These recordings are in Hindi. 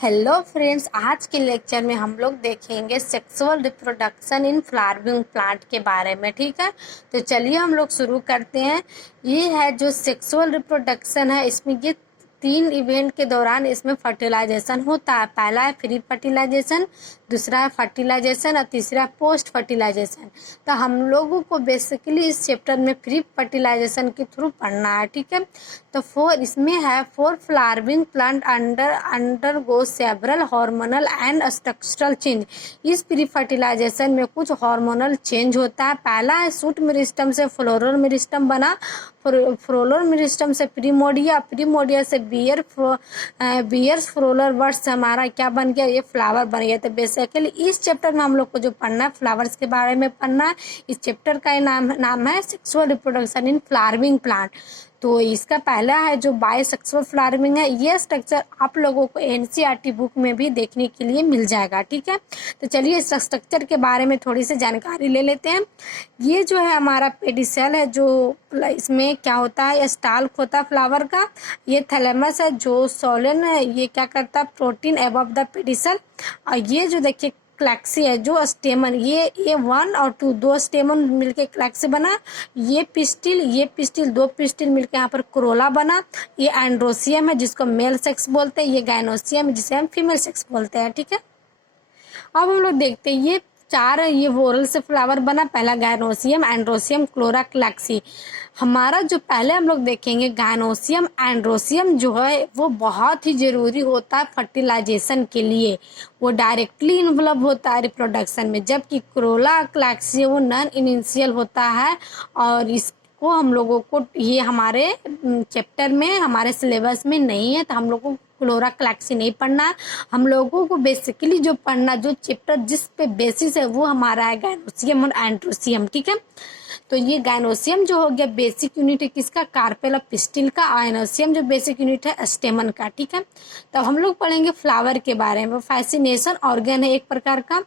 हेलो फ्रेंड्स, आज के लेक्चर में हम लोग देखेंगे sexual reproduction in flowering plant के बारे में। ठीक है, तो चलिए हम लोग शुरू करते हैं। ये है जो सेक्सुअल रिप्रोडक्शन है, इसमें ये 3 इवेंट के दौरान इसमें फर्टिलाइजेशन होता है। पहला है प्री फर्टिलाइजेशन, दूसरा है फर्टिलाइजेशन और तीसरा पोस्ट फर्टिलाइजेशन। तो हम लोगों को बेसिकली इस चैप्टर में प्री फर्टिलाइजेशन के थ्रू पढ़ना है। ठीक है, तो इसमें है flowering plant undergo several hormonal and structural change. इस प्री फर्टिलाइजेशन में कुछ हार्मोनल चेंज होता है। पहला है शूट मेरिस्टम से फ्लोरल मेरिस्टम बना, फ्लोरल मेरिस्टम से प्रीमोडिया, प्रीमोडिया से बियर्स फ्लोरल बर्ड्स हमारा क्या बन गया, ये फ्लावर बन गया। तो बेसिकली इस चैप्टर में हम लोग को जो पढ़ना है फ्लावर्स के बारे में पढ़ना है। इस चैप्टर का नाम है sexual reproduction in flowering plant. तो इसका पहला है जो बायसेक्सुअल फ्लावरिंग है। ये स्ट्रक्चर आप लोगों को एनसीईआरटी बुक में भी देखने के लिए मिल जाएगा। ठीक है, तो चलिए इस स्ट्रक्चर के बारे में थोड़ी सी जानकारी ले लेते हैं। ये जो है हमारा पेडिसेल है, जो इसमें क्या होता है, स्टाल्क होता है फ्लावर का। ये थैलेमस है जो सोलन है, ये क्या करता है, प्रोटीन अबव द पेडिसेल। और ये जो देखिए क्लैक्सी है जो स्टेमन, ये 1 और 2 दो स्टेमन मिलके क्लैक्सी बना। ये पिस्टिल 2 पिस्टिल मिलके यहाँ पर क्रोला बना। ये एंड्रोसियम है जिसको मेल सेक्स बोलते हैं, ये गाइनोसियम है जिसे हम फीमेल सेक्स बोलते हैं। ठीक है, अब हम लोग देखते हैं ये 4 ये वोरल से फ्लावर बना। पहला गायनोसियम, एंड्रोसियम, क्लोरा, क्लैक्सी। हमारा जो पहले हम लोग देखेंगे गायनोसियम एंड्रोसियम जो है वो बहुत ही ज़रूरी होता है फर्टिलाइजेशन के लिए। वो डायरेक्टली इन्वॉल्व होता है रिप्रोडक्शन में, जबकि क्रोला क्लैक्सी वो नॉन इनिशियल होता है। और इसको हम लोगों को ये हमारे चैप्टर में हमारे सिलेबस में नहीं है, तो हम लोगों को क्लोरा क्लैक्सी नहीं पढ़ना है। हम लोगों को बेसिकली जो पढ़ना, जो चैप्टर जिस पे बेसिस है वो हमारा है गायनोसियम और एंड्रोसियम। ठीक है, तो ये गायनोसियम जो हो गया बेसिक यूनिट है किसका, कार्पेल ऑफ पिस्टिल का। एंड्रोसियम जो बेसिक यूनिट है स्टेमन का। ठीक है, तब हम लोग पढ़ेंगे फ्लावर के बारे में। फैसिनेशन ऑर्गन है एक प्रकार का।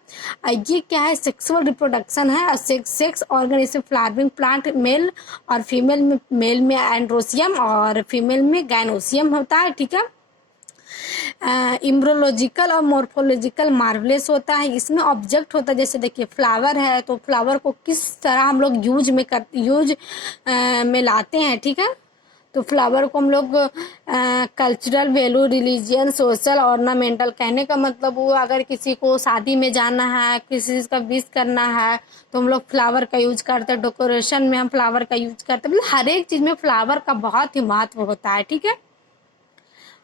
ये क्या है, सेक्सुअल रिप्रोडक्शन है। सेक्स ऑर्गन इसे फ्लावरिंग प्लांट मेल और फीमेल में, मेल में एंड्रोसियम और फीमेल में गायनोसियम होता है। ठीक है, इम्ब्रोलॉजिकल और मॉर्फोलॉजिकल मार्वलेस होता है। इसमें ऑब्जेक्ट होता है, जैसे देखिए फ्लावर है तो फ्लावर को किस तरह हम लोग यूज में लाते हैं। ठीक है, तो फ्लावर को हम लोग cultural value, religion, social, ornamental, कहने का मतलब वो अगर किसी को शादी में जाना है, किसी चीज़ का विश करना है तो हम लोग फ्लावर का यूज करते हैं। डेकोरेशन में हम फ्लावर का यूज करते हैं, मतलब हर एक चीज़ में फ्लावर का बहुत ही महत्व होता है। ठीक है,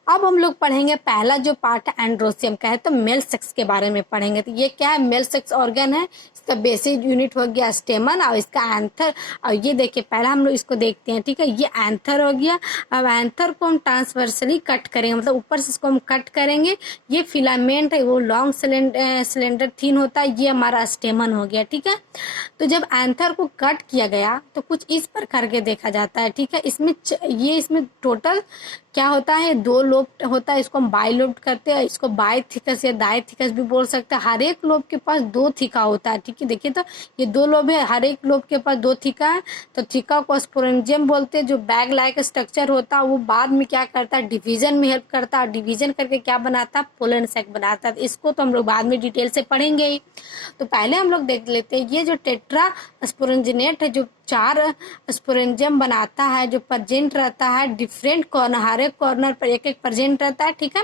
अब हम लोग पढ़ेंगे पहला जो पार्ट है एंड्रोसियम का है, तो मेल सेक्स के बारे में पढ़ेंगे। तो ये क्या है, मेल सेक्स ऑर्गन है। इसका बेसिक यूनिट हो गया स्टेमन और इसका एंथर। और ये देखिए पहला हम लोग इसको देखते हैं। ठीक है, ये एंथर हो गया। अब एंथर को हम ट्रांसवर्सली कट करेंगे, मतलब ऊपर से इसको हम कट करेंगे। ये फिलामेंट है वो लॉन्ग सिलेंडर थिन होता है, ये हमारा स्टेमन हो गया। ठीक है, तो जब एंथर को कट किया गया तो कुछ इस प्रकार के देखा जाता है। ठीक है, इसमें टोटल क्या होता है, 2 लोब होता है। इसको हम बाई लोब करते हैं, इसको बाई थिकस या दाई थिकस भी बोल सकते हैं। हर एक लोब के पास 2 थिका होता है। ठीक है, देखिए तो ये 2 लोब है, हर एक लोब के पास 2 थिका है। तो थिका को स्पोरेंजियम बोलते हैं। जो बैग लाइक स्ट्रक्चर होता है वो बाद में क्या करता है, डिवीजन में हेल्प करता है। डिवीजन करके क्या बनाता है, पोलन सैक बनाता है। इसको तो हम लोग बाद में डिटेल से पढ़ेंगे ही। तो पहले हम लोग देख लेते हैं ये जो टेट्रा स्पोरेंजिनेट है, जो 4 स्पोरेंजियम बनाता है, जो प्रेजेंट रहता है डिफरेंट कॉर्नर, हर एक कॉर्नर पर एक एक प्रेजेंट रहता है। ठीक है,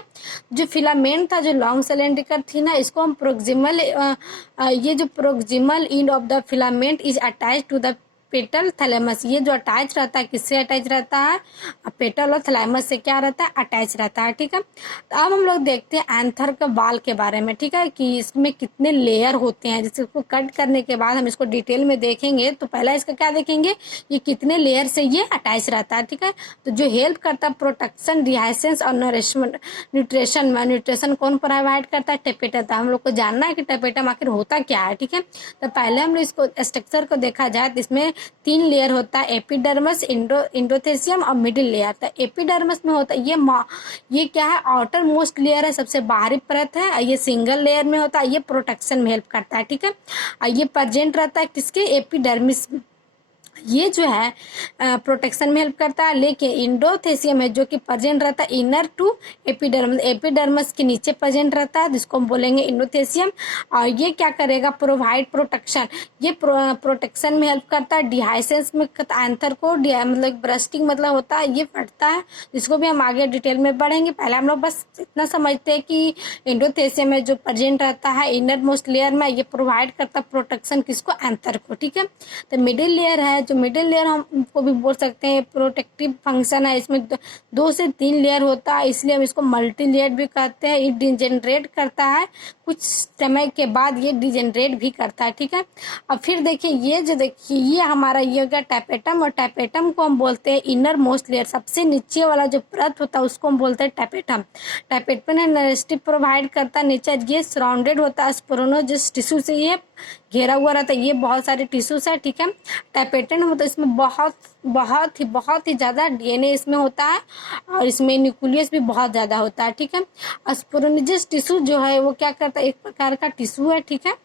जो फिलामेंट था जो लॉन्ग सिलेंड्रिकल थी ना, इसको हम प्रोक्सिमल, ये जो proximal end of the filament is attach to the petal thalamus. ये जो अटैच रहता है किससे अटैच रहता है, पेटल और थैलेमस से क्या रहता है, अटैच रहता है। ठीक है, तो अब हम लोग देखते हैं एंथर के बाल के बारे में। ठीक है, कि इसमें कितने लेयर होते हैं, जैसे इसको कट करने के बाद हम इसको डिटेल में देखेंगे। तो पहला इसका क्या देखेंगे, ये कितने लेयर से ये अटैच रहता है। ठीक है, तो जो हेल्प करता है प्रोटेक्शन, डिहाइसेंस और नरिशमेंट, न्यूट्रिशन में। न्यूट्रिशन कौन प्रोवाइड करता है, टेपेटम। हम लोग को जानना है कि टेपेटम आखिर होता क्या है। ठीक है, तो पहले हम लोग इसको स्ट्रक्चर को देखा जाए तो इसमें 3 लेयर होता है, एपिडर्मिस, इंडोथेसियम और मिडिल लेयर। तो एपिडर्मिस में होता है ये क्या है, आउटर मोस्ट लेयर है, सबसे बाहरी परत है। ये सिंगल लेयर में होता है, ये प्रोटेक्शन में हेल्प करता है। ठीक है, और ये प्रेजेंट रहता है किसके, एपिडर्मिस में। ये जो है प्रोटेक्शन में हेल्प करता है। लेकिन इंडोथेसियम है जो कि प्रेजेंट रहता है इनर टू एपिडर्मस, एपिडर्मस के नीचे प्रेजेंट रहता है, जिसको हम बोलेंगे इंडोथेसियम। और ये क्या करेगा, प्रोवाइड प्रोटेक्शन, ये प्रोटेक्शन में हेल्प करता है। डिहाइसेंस में एंथर को मतलब ब्रस्टिंग मतलब होता है ये फटता है, जिसको भी हम आगे डिटेल में पढ़ेंगे। पहले हम लोग बस इतना समझते हैं कि इंडोथेसियम में जो प्रेजेंट रहता है इनर मोस्ट लेयर में, ये प्रोवाइड करता है प्रोटेक्शन किसको, एंथर को। ठीक है, तो मिडिल लेयर है, जो मिडिल लेयर हम को भी बोल सकते हैं प्रोटेक्टिव फंक्शन है, इसमें 2 से 3 लेयर होता है, इसलिए हम इसको मल्टी लेयर भी कहते हैं। ये डिजेनरेट करता है, कुछ समय के बाद ये डिजेनरेट भी करता है। ठीक है, अब फिर देखिए ये जो देखिए ये हमारा ये हो गया टैपेटम, और टैपेटम को हम बोलते हैं इनर मोस्ट लेयर, सबसे नीचे वाला जो परत होता है उसको हम बोलते हैं टैपेटम। टैपेटम नेस्टिव प्रोवाइड करता है नेचर, ये सराउंडेड होता है स्पोरोनोजिस टिश्यू से, ये घेरा हुआ रहता है, ये बहुत सारे टिश्यूज है। ठीक है, टैपेटम होता है, इसमें बहुत ही ज़्यादा डीएनए इसमें होता है, और इसमें न्यूक्लियस भी बहुत ज़्यादा होता है। ठीक है, स्पोरोनोजिस टिश्यू जो है वो क्या करता है, एक प्रकार का टिश्यू है। ठीक है,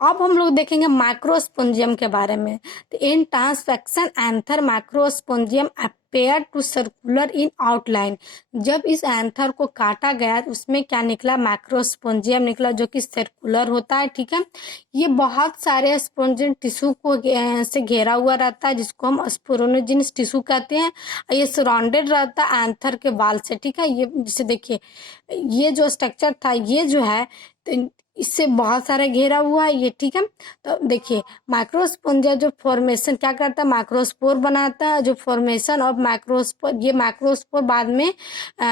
अब हम लोग देखेंगे माइक्रोस्पोंजियम के बारे में। तो in transfection anther microsporangium appear to circular in outline, जब इस एंथर को काटा गया तो उसमें क्या निकला, माइक्रोस्पोंजियम निकला, जो कि सर्कुलर होता है। ठीक है, ये बहुत सारे स्पोंजियन टिश्यू को से घेरा हुआ रहता है, जिसको हम स्पोरोनोजिनस टिश्यू कहते हैं। ये सराउंडेड रहता है एंथर के वाल से। ठीक है, ये जैसे देखिए ये जो स्ट्रक्चर था ये जो है तो इससे बहुत सारा घेरा हुआ है ये। ठीक है, तो देखिए माइक्रोस्पोंजिया जो फॉर्मेशन क्या करता है, माइक्रोस्पोर बनाता है, जो फॉर्मेशन ऑफ माइक्रोस्पोर, ये माइक्रोस्पोर बाद में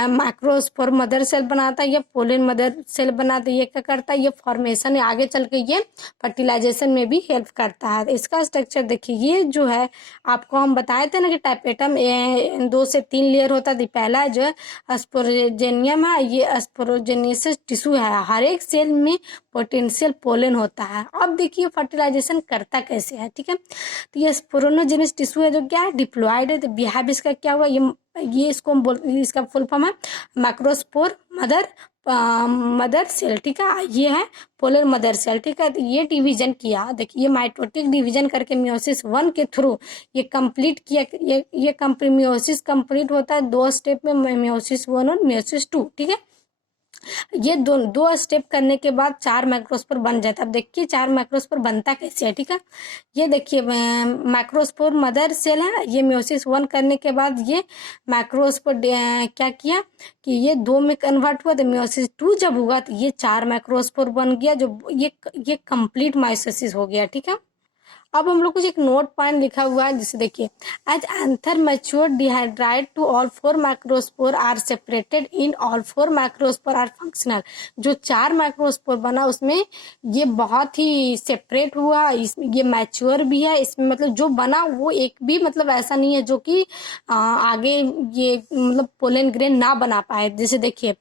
माइक्रोस्पोर मदर सेल बनाता है, ये पोलन मदर सेल बनाता है। ये क्या करता है, ये फॉर्मेशन आगे चल के ये फर्टिलाइजेशन में भी हेल्प करता है। इसका स्ट्रक्चर देखिए, ये जो है आपको हम बताए थे ना कि टाइपेटम 2 से 3 लेयर होता है। पहला जो है स्पोरोजेनियम है, ये स्पोरोजेनियस टिश्यू है, हर एक सेल में पोटेंशियल पोलन होता है। अब देखिए फर्टिलाइजेशन करता कैसे है। ठीक है, तो ये स्पोरोनोजेनिस टिश्यू है जो क्या है, डिप्लॉयड है। तो बिहेव इसका क्या हुआ, ये इसको हम बोल, इसका फुल फॉर्म है माइक्रोस्पोर मदर सेल। ठीक है, ये है पोलर मदर सेल। ठीक है, तो ये डिवीजन किया, देखिए ये माइटोटिक डिवीजन करके मियोसिस 1 के थ्रू ये कंप्लीट किया। ये मियोसिस कंप्लीट होता है 2 स्टेप में, मियोसिस 1 और मियोसिस 2। ठीक है, ये दो स्टेप करने के बाद 4 माइक्रोस्पोर बन जाता है। अब देखिए 4 माइक्रोस्पोर बनता कैसे है। ठीक है, ये देखिए माइक्रोस्पोर मदर सेल है, ये मियोसिस 1 करने के बाद ये माइक्रोस्पोर क्या किया कि ये 2 में कन्वर्ट हुआ, तो मियोसिस 2 जब हुआ तो ये 4 माइक्रोस्पोर बन गया, जो ये कंप्लीट माइटोसिस हो गया। ठीक है, अब हम लोग कुछ एक नोट पॉइंट लिखा हुआ है, जिसे देखिए as anther mature dehydrated to all 4 microspore are separated in all 4 microspore are functional. जो 4 माइक्रोस्पोर बना उसमें ये बहुत ही सेपरेट हुआ, इसमें ये मैच्योर भी है, इसमें मतलब जो बना वो एक भी मतलब ऐसा नहीं है जो कि आगे ये मतलब पोलन ग्रेन ना बना पाए। जैसे देखिए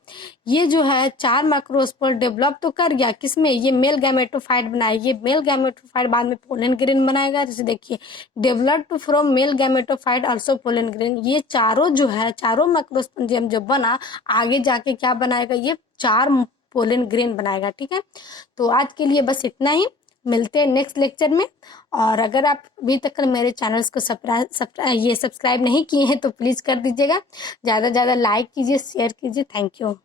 ये जो है 4 माइक्रोस्पोर डेवलप तो कर गया, किसमें, ये मेल गैमेटोफाइट बनाए, ये मेल गैमेटोफाइट बाद में पोलन ग्रेन बनाएगा। जैसे देखिए developed from male gametophyte also pollen grain, ये चारों जो है चारों माइक्रोस्पोंजियम जो बना आगे जाके क्या बनाएगा, ये 4 पोलन ग्रेन बनाएगा। ठीक है, तो आज के लिए बस इतना ही, मिलते हैं नेक्स्ट लेक्चर में। और अगर आप अभी तक मेरे चैनल्स को सब्सक्राइब नहीं किए हैं तो प्लीज़ कर दीजिएगा, ज़्यादा से ज़्यादा लाइक कीजिए, शेयर कीजिए। Thank you.